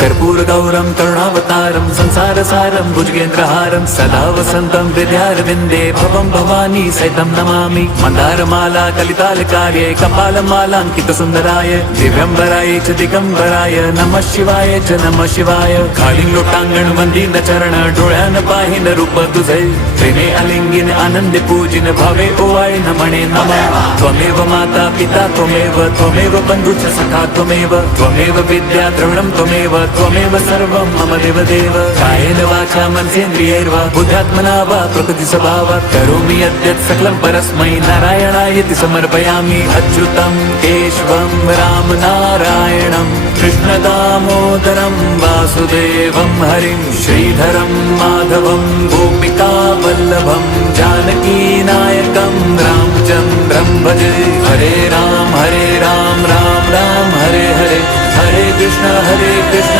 कर्पूर गौरम करुणावतारम संसार सारम भुजगेंद्रहारम सदा वसंतम हृदयारविंदे भवम भवानी सहितं नमामि मंदारमाला कलितालकार्ये कपालमालांकित सुंदराय दिव्यंबराय च दिगंबराय नमः शिवाय च नमः शिवाय खालील लोटांगण वंदीन चरण डोळ्यान पाहिन रूप तुझे प्रेमे आलिंगिन आनंदे पूजिन भावे ओवाळीन म्हणे नमः त्वमेव माता पिता त्वमेव बंधुश्च सखा त्वमेव विद्या द्रविणं त्वमेव सर्वं मम देवदेव कायेन वाचा मनसेन्द्रियैर्वा बुद्ध्यात्मना वा प्रकृति स्वभावात् करोमि यद्यत् सकलं परस्मै नारायणायति समर्पयामि अच्युतं केशवं राम नारायणं कृष्णदामोदरं वासुदेवं हरिं श्रीधरं माधवं गोपिका वल्लभं जानकीनायकं रामचन्द्रं भजे हरे राम राम राम हरे हरे हरे कृष्ण